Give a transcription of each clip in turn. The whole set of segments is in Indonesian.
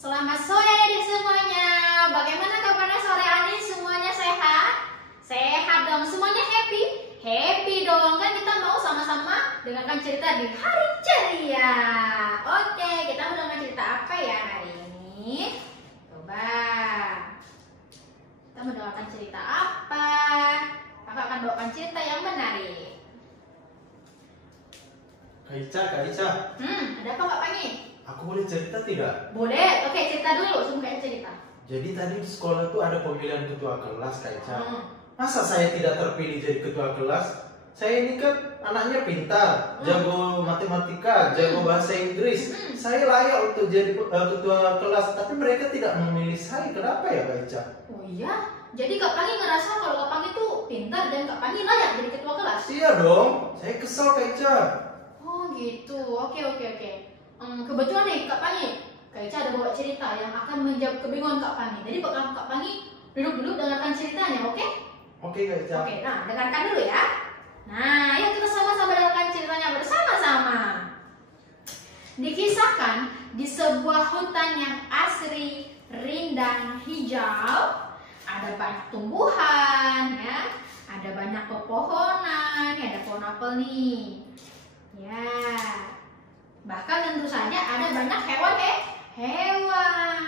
Selamat sore adik semuanya. Bagaimana kabarnya sore ini? Semuanya sehat? Sehat dong. Semuanya happy? Happy dong. Kan kita mau sama-sama dengarkan cerita di hari ceria. Oke, kita mau dengar cerita apa ya hari ini? Coba. Kita mau dengarkan cerita apa? Kakak akan bawakan cerita yang menarik. Kak Ica. Ada apa Kak Pangi? Aku boleh cerita tidak? Boleh. Oke, cerita dulu. Semoga cerita. Jadi tadi di sekolah tuh ada pemilihan ketua kelas, Kak Ica. Masa saya tidak terpilih jadi ketua kelas? Saya ini kan anaknya pintar, jago matematika, jago bahasa Inggris. Saya layak untuk jadi ketua kelas, tapi mereka tidak memilih saya. Kenapa ya, Kak Ica? Oh iya? Jadi Kak Pangi ngerasa kalau Kak Pangi tuh pintar dan Kak Pangi layak jadi ketua kelas? Iya dong, saya kesel, Kak Ica. Oh gitu, oke. Kebetulan nih Kak Pangi, Kak Ica ada bawa cerita yang akan menjawab kebingungan Kak Pangi. Jadi bakal Kak Pangi duduk dengarkan ceritanya, oke? Oke, Kak Ica. Oke, nah dengarkan dulu ya. Nah, yuk kita sama-sama dengarkan ceritanya bersama-sama. Dikisahkan di sebuah hutan yang asri, rindang, hijau, ada banyak tumbuhan, ya, ada banyak pepohonan, ya, ada pohon apel nih, ya. Bahkan tentu saja ada banyak hewan.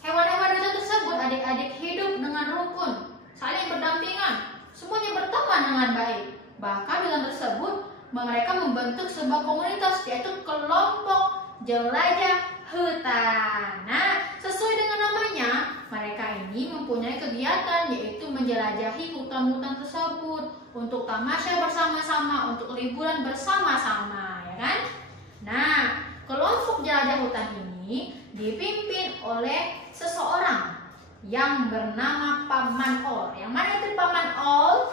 Hewan-hewan itu tersebut adik-adik hidup dengan rukun, saling berdampingan, semuanya berteman dengan baik. Bahkan dengan tersebut mereka membentuk sebuah komunitas, yaitu kelompok jelajah hutan. Nah, sesuai dengan namanya, mereka ini mempunyai kegiatan yaitu menjelajahi hutan-hutan tersebut untuk tamasya bersama-sama, untuk liburan bersama-sama, ya kan? Nah, kelompok jelajah hutan ini dipimpin oleh seseorang yang bernama Paman Ol. Yang mana itu Paman Ol?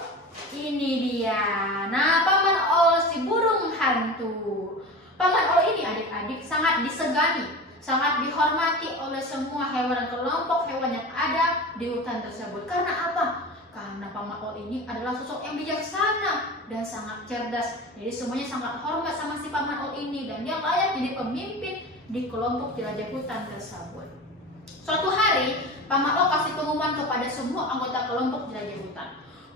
Ini dia. Nah, Paman Ol si burung hantu. Paman Ol ini adik-adik sangat disegani, sangat dihormati oleh semua hewan kelompok hewan yang ada di hutan tersebut. Karena apa? Karena Paman Ol ini adalah sosok yang bijaksana dan sangat cerdas. Jadi semuanya sangat hormat sama si Paman Ol ini dan dia layak jadi pemimpin di kelompok jelajah hutan tersebut. Suatu hari, Paman Ol kasih pengumuman kepada semua anggota kelompok jelajah hutan.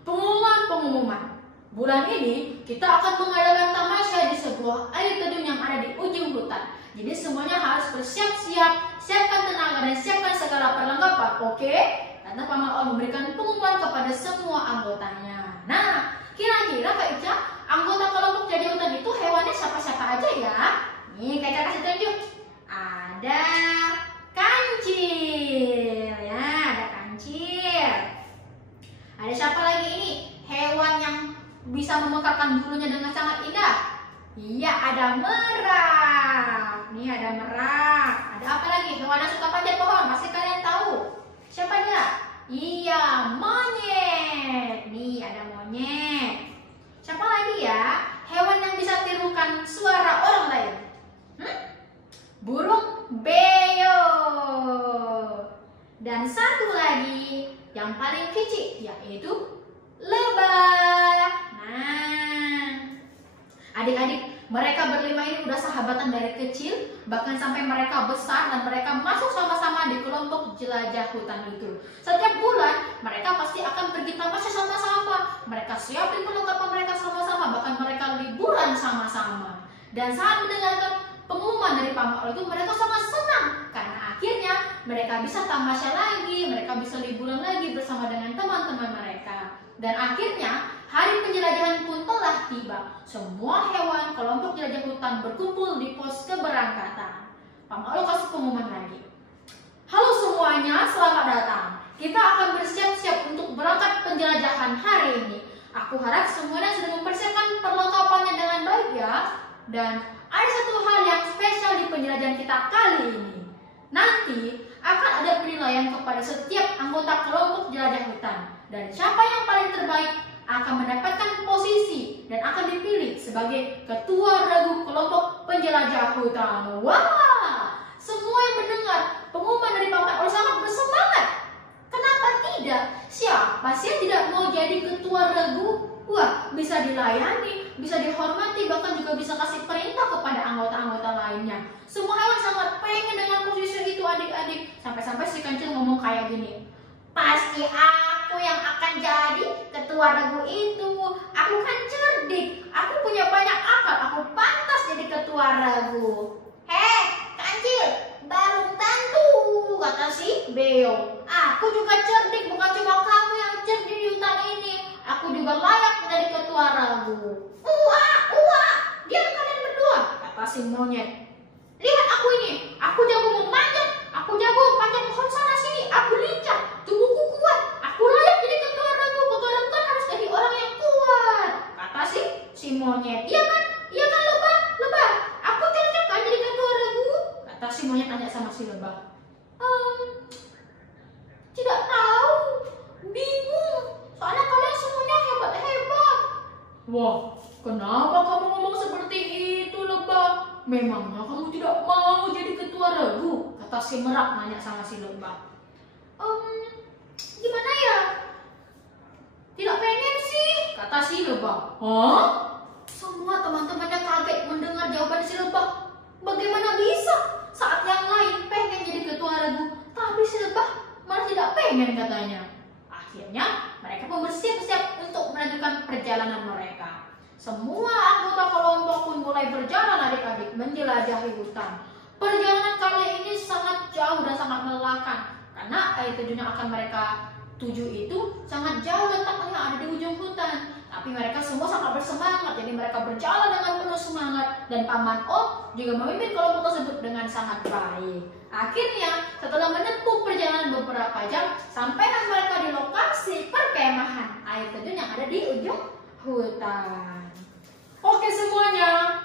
Pengumuman. Bulan ini kita akan mengadakan tamasya di sebuah air terjun yang ada di ujung hutan. Jadi semuanya harus bersiap-siap, siapkan tenaga dan siapkan segala perlengkapan. Oke? Karena Paman Ol memberikan pengumuman kepada semua anggotanya. Nah, kira-kira Kak Ica, anggota kelompok jelajah hutan itu hewannya siapa-siapa aja ya? Nih, Kak Ica kasih tunjuk. Ada kancil, ya, ada kancil. Ada siapa lagi ini? Hewan yang bisa memekarkan bulunya dengan sangat indah. Iya, ada merak. Nih ada merak. Ada apa lagi? Hewan yang suka panjat pohon. Pasti kalian tahu. Siapa dia? Iya, monyet. Nih ada monyet. Siapa lagi ya? Hewan yang bisa tirukan suara orang lain. Burung beo. Dan satu lagi yang paling kecil yaitu lebah. Nah, adik-adik, mereka berlima ini udah sahabatan dari kecil, bahkan sampai mereka besar dan mereka masuk sama-sama di kelompok jelajah hutan itu. Setiap bulan mereka pasti akan pergi tamasya sama-sama. Mereka siapin perlengkapan mereka sama-sama, bahkan mereka liburan sama-sama. Dan saat mendengarkan pengumuman dari Paman Ol itu mereka sangat senang karena akhirnya mereka bisa tamasya lagi, mereka bisa liburan lagi bersama dengan teman-teman mereka. Dan akhirnya hari penjelajahan pun telah tiba. Semua hewan kelompok jelajah hutan berkumpul di pos keberangkatan. Paman Ol kasih pengumuman lagi. Halo semuanya, selamat datang. Kita akan bersiap-siap untuk berangkat penjelajahan hari ini. Aku harap semuanya sudah mempersiapkan perlengkapannya dengan baik ya. Dan ada satu hal yang spesial di penjelajahan kita kali ini. Nanti akan ada penilaian kepada setiap anggota kelompok jelajah hutan. Dan siapa yang paling terbaik akan mendapatkan posisi dan akan dipilih sebagai ketua regu kelompok penjelajah hutan. Wah, semua yang mendengar pengumuman dari Paman Ol sangat bersemangat. Kenapa tidak? Siapa sih yang tidak mau jadi ketua regu? Wah, bisa dilayani, bisa dihormati, bahkan juga bisa kasih perintah kepada anggota-anggota lainnya. Semua hewan sangat pengen dengan posisi itu, gini, pasti aku yang akan jadi ketua regu itu. Aku kan cerdik, aku punya banyak akal, aku pantas jadi ketua regu. Heh, kancil, belum tentu, kata si Beo. Aku juga cerdik, bukan cuma kamu yang cerdik di hutan ini. Aku juga layak menjadi ketua regu. Wah, diam kalian berdua, kata si monyet. Lihat aku ini, aku jago memanjat, aku jago panjat pohon sana sini, aku lincah, tubuhku kuat, aku layak jadi ketua regu. Ketua regu kan harus jadi orang yang kuat, kata si monyet. Iya kan lebah, aku cocok kan jadi ketua regu, kata si monyet tanya sama si lebah. Tidak tahu, bingung, soalnya kalian semuanya hebat. Wah, kenapa kamu ngomong seperti itu, lebah? Memangnya kamu tidak mau jadi ketua regu? Kata si merak nanya sama si lebah. Gimana ya? Tidak pengen sih, kata si lebah. Hah? Semua teman-temannya kaget mendengar jawaban si lebah. Bagaimana bisa? Saat yang lain pengen jadi ketua regu, tapi si lebah malah tidak pengen katanya. Akhirnya mereka pun bersiap-siap untuk melanjutkan perjalanan mereka. Semua anggota kelompok pun mulai berjalan adik-adik menjelajahi hutan. Perjalanan kali ini sangat jauh dan sangat melelahkan karena air terjun yang akan mereka tuju itu sangat jauh letaknya ada di ujung hutan. Tapi mereka semua sangat bersemangat, jadi mereka berjalan dengan penuh semangat dan Paman O juga memimpin kelompok tersebut dengan sangat baik. Akhirnya setelah menempuh perjalanan beberapa jam, sampailah mereka di lokasi perkemahan air terjun yang ada di ujung hutan. Oke semuanya,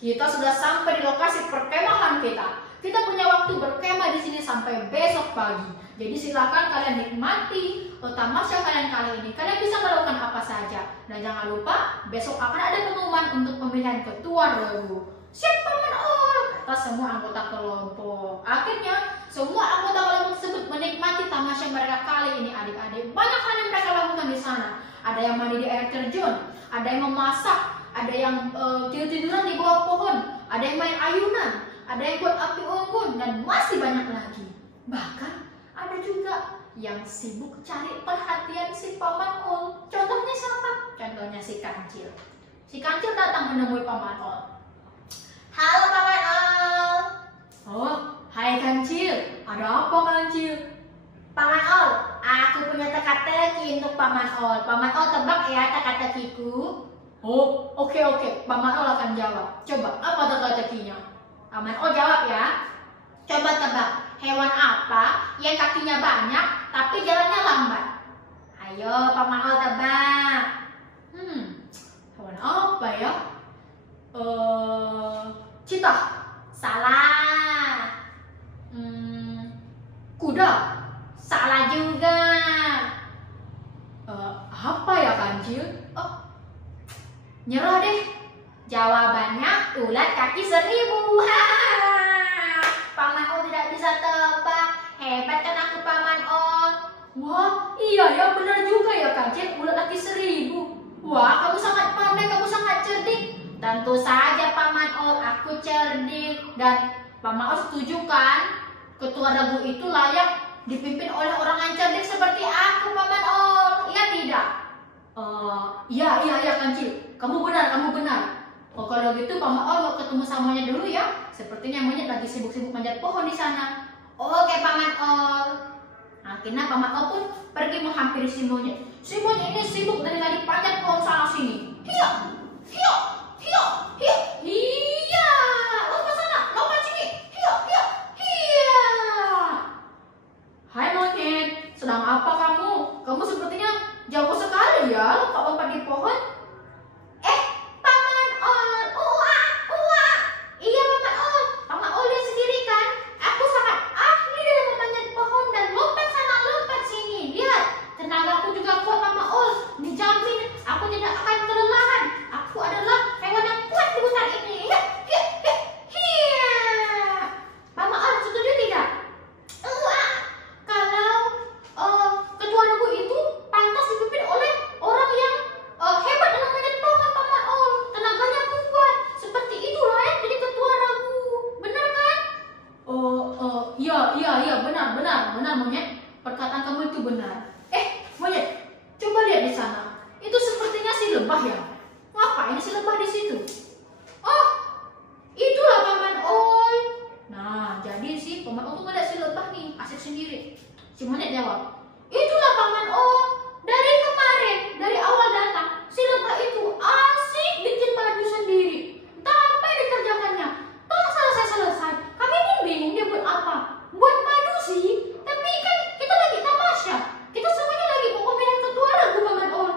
kita sudah sampai di lokasi perkemahan kita. Kita punya waktu berkemah di sini sampai besok pagi. Jadi silakan kalian nikmati tamasya kalian kali ini. Kalian bisa melakukan apa saja. Dan jangan lupa besok akan ada pengumuman untuk pemilihan ketua regu. Siap Paman Ol, kata semua anggota kelompok. Akhirnya semua anggota kelompok tersebut menikmati tamasya mereka kali ini adik-adik. Banyak hal yang mereka lakukan di sana. Ada yang mandi di air terjun, ada yang memasak, ada yang tidur-tiduran di bawah pohon, ada yang main ayunan, ada yang buat api unggun, dan masih banyak lagi. Bahkan ada juga yang sibuk cari perhatian si Paman Ol. Contohnya siapa? Contohnya si Kancil. Si Kancil datang menemui Paman Ol. Halo Paman Ol. Oh, hai Kancil. Ada apa Kancil? Paman Ol, aku punya teka-teki untuk Paman Ol. Paman Ol tebak ya teka-tekiku. Oh, oke. Paman Ol akan jawab. Coba, apa teka-tekinya? Paman Ol jawab ya. Coba tebak, hewan apa yang kakinya banyak tapi jalannya lambat? Ayo, Paman Ol tebak. Hewan apa ya? Citah. Salah. Kuda. Salah juga. Apa ya Kancil? Nyerah deh. Jawabannya ulat kaki 1000. Paman Ol tidak bisa tebak. Hebat kan aku Paman Ol. Wah, iya ya benar juga ya Kancil, ulat kaki 1000. Wah, kamu sangat pandai, kamu sangat cerdik. Tentu saja Paman Ol, aku cerdik. Dan Paman Ol setuju kan? Ketua regu itu layak dipimpin oleh orang yang cerdik seperti aku Paman Ol. Iya tidak? Iya Kancil. Kamu benar. Kalau gitu Paman Ol mau ketemu sama monyet dulu ya. Sepertinya monyet lagi sibuk-sibuk manjat pohon di sana. Oke Paman Ol. Akhirnya Paman Ol pun pergi menghampiri si monyet. Si monyet ini sibuk dari tadi panjat pohon sana sini. Hiya. Lompat sana, lompat sini. Hiya. Hai monyet, sedang apa kamu? Kamu sepertinya jago sekali ya lompat-lompat di pohon. Paman Ol, iya Paman Ol. Paman Ol lihat sendiri kan? Aku sangat ahli dalam memanjat pohon dan lompat sana lompat sini. Lihat, tenagaku juga kuat Paman Ol. Dijamin aku tidak akan kelelahan. Aku adalah hewan yang kuat di hutan ini. Paman Ol setuju tidak? Kalau ketua regu itu pantas dipimpin oleh orang yang hebat dalam manjat pohon Paman Ol. Tenaganya kuat. Seperti itu layak jadi ketua regu. Benar kan? Iya, benar monyet. perkataan kamu itu benar. Monyet, coba lihat di sana. Itu sepertinya si lebah ya. Ngapain si lebah di situ? Oh, itulah Paman Ol. Nah, jadi si Paman Ol tuh ngeliat si lebah nih, asik sendiri. Si monyet jawab, itulah Paman Ol. Dari kemarin, dari awal datang, si lebah itu asik bikin madu sendiri. Entah apa yang dikerjakannya. Tak selesai-selesai. Kami pun bingung dia buat apa. Buat madu sih. Tapi kan kita lagi tamasya. Kita semuanya lagi mau pemilihan ketua lagu Paman Ol.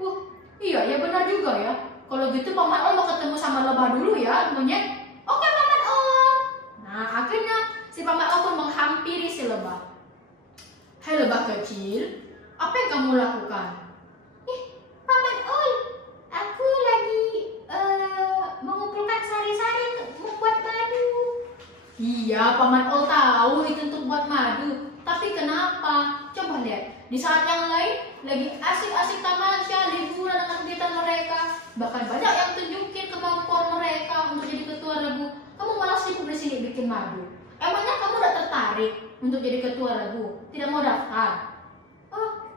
Wah, iya ya benar juga ya. Kalau gitu Paman Ol mau ketemu sama lebah dulu ya, monyet. Oke Paman Ol. Nah, akhirnya si Paman Ol pun menghampiri si lebah. Hai lebah kecil, apa yang kamu lakukan? Paman Ol, aku lagi mengumpulkan sari-sari untuk membuat madu. Iya, Paman Ol tahu itu untuk buat madu. Tapi kenapa? Coba lihat, di saat yang lain lagi asik-asik tamasya, liburan dengan kegiatan mereka. Bahkan banyak yang tunjukin kemampuan mereka untuk jadi ketua regu. Kamu malah sibuk di sini bikin madu. Emangnya kamu udah tertarik untuk jadi ketua regu? Tidak mau daftar? Oh,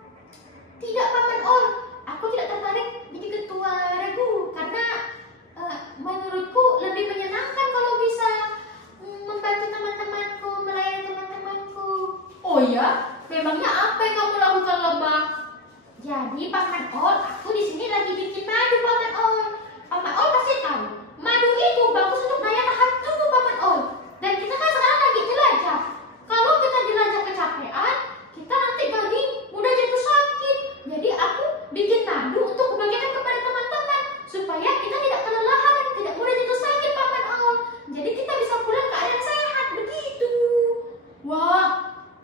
tidak Paman Ol. Aku tidak tertarik jadi ketua regu karena menurutku lebih menyenangkan kalau bisa membantu teman-temanku, melayani teman-temanku. Oh ya? Memangnya apa yang kamu lakukan lebah? Jadi Paman Ol, aku di sini lagi bikin madu Paman Ol. Paman Ol pasti tahu, madu itu bagus untuk daya tahan tubuh Paman Ol. Dan kita kan sekarang lagi jelajah. Kalau kita jelajah kecapean, kita nanti lagi mudah jatuh sakit. Jadi aku bikin madu untuk membagikan kepada teman-teman supaya kita tidak kelelahan dan tidak mudah jatuh sakit Paman Ol. Jadi kita bisa pulang keadaan sehat begitu. Wah,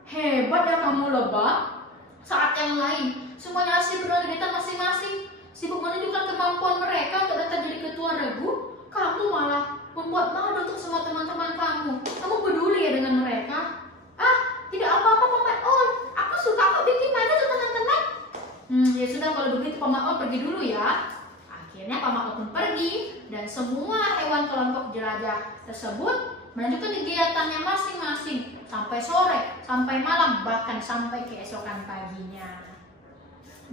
hebat ya kamu lebah. Saat yang lain semuanya sibuk dengan kegiatan masing-masing, sibuk menunjukkan kemampuan mereka untuk datang jadi ketua regu. Kamu malah membuat madu untuk semua teman-teman kamu. Kamu peduli ya dengan mereka? Tidak apa-apa Paman Ol. Aku suka kok bikin madu untuk teman-teman. Ya sudah, kalau begitu Paman Ol pergi dulu ya. Akhirnya Paman Ol pun pergi dan semua hewan kelompok jelajah tersebut melanjutkan kegiatannya masing-masing sampai sore, sampai malam, bahkan sampai keesokan paginya.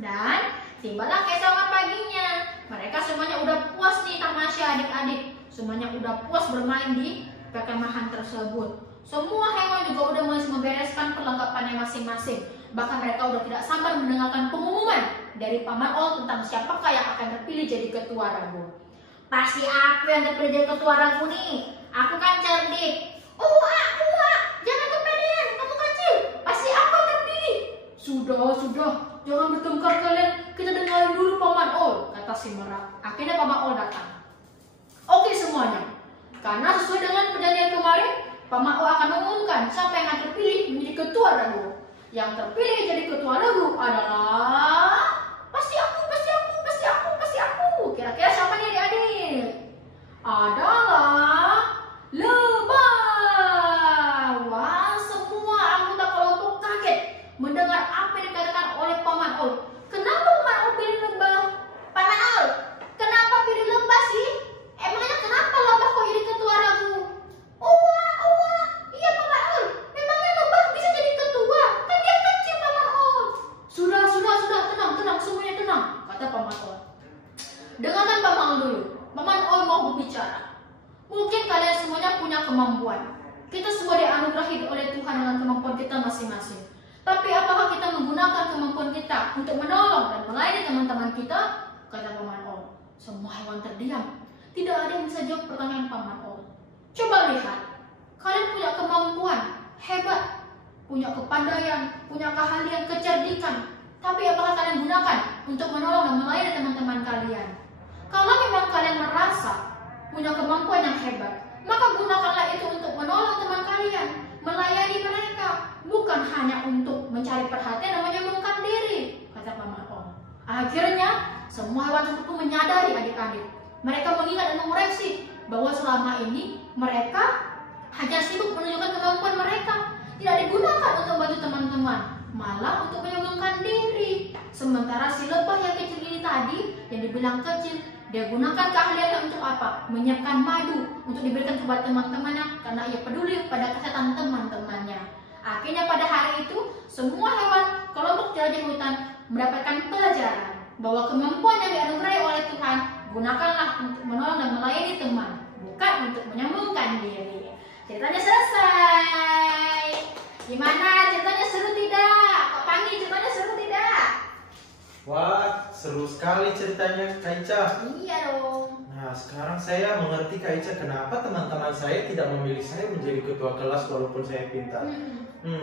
Dan tibalah keesokan paginya. Mereka semuanya udah puas nih tamasya adik-adik. Semuanya udah puas bermain di perkemahan tersebut. Semua hewan juga udah mulai membereskan perlengkapannya masing-masing. Bahkan mereka udah tidak sabar mendengarkan pengumuman dari Paman Ol tentang siapakah yang akan terpilih jadi ketua regu. Pasti aku yang terpilih jadi ketua regu nih. Aku kan cerdik. Jangan kepedean, kamu kecil. Pasti aku yang terpilih. Sudah, jangan bertengkar kalian. Kita dengarin dulu Paman Ol, kata si Merak. Akhirnya Paman Ol datang. Oke semuanya, karena sesuai dengan perjanjian kemarin, Paman Ol akan mengumumkan siapa yang akan terpilih menjadi ketua regu. Yang terpilih jadi ketua regu adalah pasti aku. Kira-kira siapa nih adik-adik? Adalah lebah. Wah, semua anggota kelompok kaget mendengar apa yang dikatakan oleh Paman Ol. Kenapa Paman Ol pilih lebah? Paman Ol, kenapa pilih lebah sih? Emangnya kenapa lebah kok jadi ketua regu? Iya Paman Ol. Memangnya lebah bisa jadi ketua? Kan dia kecil Paman Ol. Sudah, tenang, semuanya tenang, kata Paman Ol. Dengarkan Paman Ol dulu. Paman Ol mau berbicara. Mungkin kalian semuanya punya kemampuan. Kita semua dianugerahi oleh Tuhan dengan kemampuan kita masing-masing. Tapi apakah kita menggunakan kemampuan kita untuk menolong dan melayani teman-teman kita? Kata Paman Ol. Semua hewan terdiam. Tidak ada yang bisa jawab pertanyaan Paman Ol. Coba lihat. Kalian punya kemampuan hebat, punya kepandaian, punya keahlian, kecerdikan. Tapi apakah kalian gunakan untuk menolong dan melayani teman-teman kalian? Kalau memang kalian merasa punya kemampuan yang hebat, maka gunakanlah itu untuk menolong teman kalian, melayani mereka, bukan hanya untuk mencari perhatian dan menyembuhkan diri, kata Paman Ol. Akhirnya semua hewan tersebut menyadari adik-adik. Mereka mengingat dan mengoreksi bahwa selama ini mereka hanya sibuk menunjukkan kemampuan mereka, tidak digunakan untuk membantu teman-teman, malah untuk menyembuhkan diri. Sementara si lebah yang kecil ini tadi, yang dibilang kecil, dia gunakan keahliannya untuk apa? Menyiapkan madu untuk diberikan kepada teman-temannya karena ia peduli pada kesehatan teman-temannya. Akhirnya pada hari itu Semua hewan kelompok jelajah hutan mendapatkan pelajaran bahwa kemampuan yang dianugerahi oleh Tuhan gunakanlah untuk menolong dan melayani teman, bukan untuk menyambungkan diri. Ceritanya selesai. Gimana? Ceritanya seru tidak? Kak Pangi, ceritanya seru tidak? Wah, seru sekali ceritanya Kak Ica. Iya dong. Nah, sekarang saya mengerti Kak Ica kenapa teman-teman saya tidak memilih saya menjadi ketua kelas walaupun saya pintar.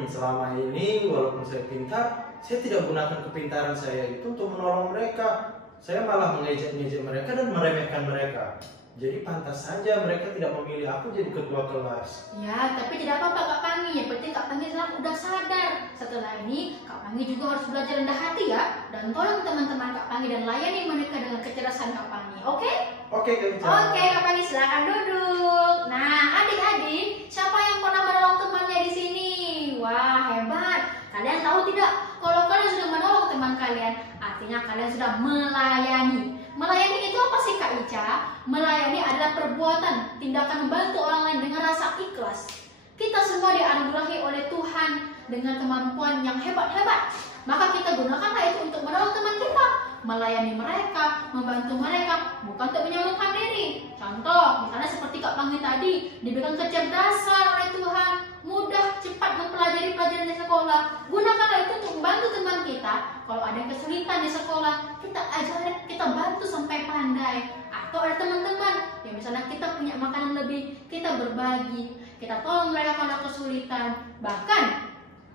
Selama ini walaupun saya pintar, saya tidak gunakan kepintaran saya itu untuk menolong mereka. Saya malah mengejek-ngejek mereka dan meremehkan mereka. Jadi pantas saja mereka tidak memilih aku jadi ketua kelas. Ya, tapi tidak apa-apa Kak Pangi. Yang penting Kak Pangi sekarang udah sadar. Setelah ini Kak Pangi juga harus belajar rendah hati ya. Dan tolong teman-teman Kak Pangi dan layani mereka dengan kecerdasan Kak Pangi. Oke? Oke Kak Ica. Oke Kak Pangi, silakan duduk. Nah, adik-adik, siapa yang pernah menolong temannya di sini? Wah, hebat. Kalian tahu tidak? Kalau kalian sudah menolong teman kalian, artinya kalian sudah melayani. Melayani itu apa sih Kak Ica? Melayani adalah perbuatan, tindakan membantu orang lain dengan rasa ikhlas. Kita semua dianugerahi oleh Tuhan dengan kemampuan yang hebat-hebat. Maka kita gunakanlah itu untuk menolong teman kita, melayani mereka, membantu mereka, bukan untuk menyambungkan diri. Contoh, misalnya seperti Kak Pangi tadi, diberikan kecerdasan oleh Tuhan, mudah, cepat mempelajari pelajaran di sekolah. Gunakanlah itu untuk membantu teman kita. Kalau ada yang kesulitan di sekolah, kita ajarin, kita bantu sampai pandai. Atau ada teman-teman yang misalnya kita punya makanan lebih, kita berbagi, kita tolong mereka kalau ada kesulitan. Bahkan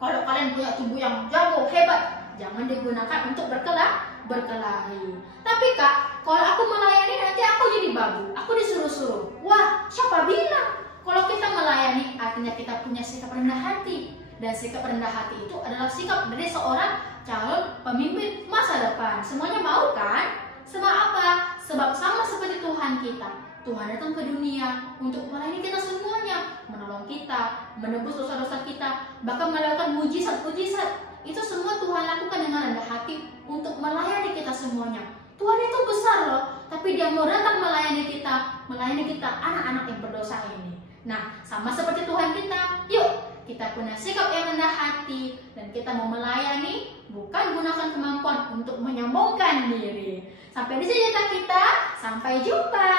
kalau kalian punya tubuh yang jago, hebat, jangan digunakan untuk berkelahi. Tapi Kak, kalau aku melayani nanti aku jadi babu, aku disuruh-suruh. Wah, siapa bilang? Kalau kita melayani artinya kita punya sikap rendah hati. Dan sikap rendah hati itu adalah sikap dari seorang calon pemimpin masa depan. Semuanya mau kan? Sebab apa? Sebab sama seperti Tuhan kita. Tuhan datang ke dunia untuk melayani kita semuanya, menolong kita, menebus dosa-dosa kita, bahkan melakukan mujizat-mujizat. Itu semua Tuhan lakukan dengan rendah hati untuk melayani kita semuanya. Tuhan itu besar loh, tapi Dia mau datang melayani kita anak-anak yang berdosa ini. Nah, sama seperti Tuhan kita, yuk kita punya sikap yang rendah hati dan kita mau melayani, bukan gunakan kemampuan untuk menyombongkan diri. Sampai di sini cerita kita, sampai jumpa.